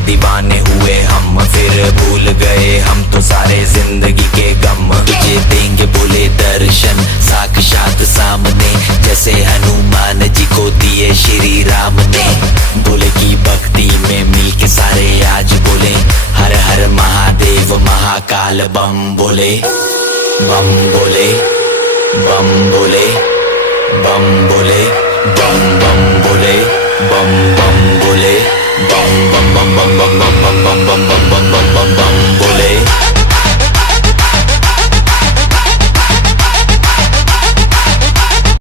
दीवाने हुए हम, फिर भूल गए हम तो सारे जिंदगी के गम। तुझे देंगे बोले दर्शन साक्षात सामने, जैसे हनुमान जी को दिए श्री राम ने। बोले की भक्ति में मिलके सारे आज बोले, हर हर महादेव महाकाल बम बोले। बम बोले, बम बोले, बम बोले, बम बम बोले, बम बम बोले, बम बम बम बम बम बम बम बम बम।